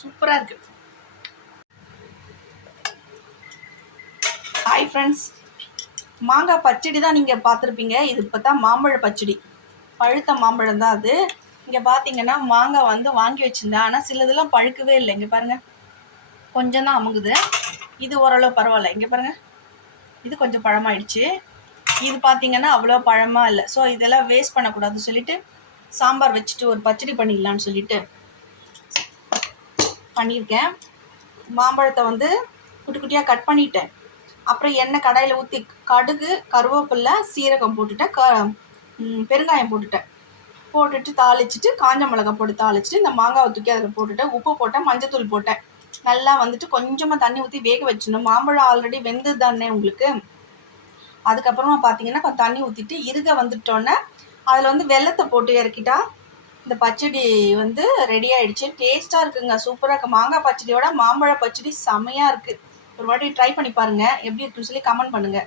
சூப்பராக இருக்குது. Hi friends, மாங்காய் பச்சடி தான் நீங்கள் பார்த்துருப்பீங்க. இது இப்போ தான் மாம்பழ பச்சடி, பழுத்த மாம்பழம் தான் அது. இங்கே பார்த்தீங்கன்னா மாங்காய் வந்து வாங்கி வச்சுருந்தேன், ஆனால் சிலதெல்லாம் பழுக்கவே இல்லை. இங்கே பாருங்கள், கொஞ்சம் தான் அமுகுது. இது ஓரளவு பரவாயில்ல. இங்கே பாருங்கள், இது கொஞ்சம் பழமாயிடுச்சு. இது பார்த்தீங்கன்னா அவ்வளோ பழமாக இல்லை. ஸோ இதெல்லாம் வேஸ்ட் பண்ணக்கூடாதுன்னு சொல்லிட்டு சாம்பார் வச்சுட்டு ஒரு பச்சடி பண்ணிடலான்னு சொல்லிட்டு பண்ணியிருக்கேன். மாம்பழத்தை வந்து குட்டி குட்டியாக கட் பண்ணிட்டேன். அப்புறம் எண்ணெய் கடாயில் ஊற்றி கடுகு, கருவேப்பிலை, சீரகம் போட்டுட்டேன், பெருங்காயம் போட்டுட்டு தாளிச்சிட்டு காஞ்ச மிளகாய் போட்டு தாளிச்சிட்டு இந்த மாங்காவை தூக்கி அதில் போட்டுட்டேன். உப்பு போட்டேன், மஞ்சத்தூள் போட்டேன். நல்லா வந்துட்டு கொஞ்சமாக தண்ணி ஊற்றி வேக வச்சிடணும். மாம்பழம் ஆல்ரெடி வெந்து தானே உங்களுக்கு. அதுக்கப்புறமா பார்த்தீங்கன்னா கொஞ்சம் தண்ணி ஊற்றிட்டு இருக வந்துட்டோன்னே அதில் வந்து வெல்லத்தை போட்டு இறக்கிட்டா இந்த பச்சடி வந்து ரெடி ஆகிடுச்சு. டேஸ்ட்டாக இருக்குங்க, சூப்பராக இருக்குது. மாங்காய் பச்சடியோட மாம்பழ பச்சடி செமையாக இருக்குது. ஒரு வாட்டி ட்ரை பண்ணி பாருங்கள், எப்படி இருக்குன்னு சொல்லி கமெண்ட் பண்ணுங்கள்.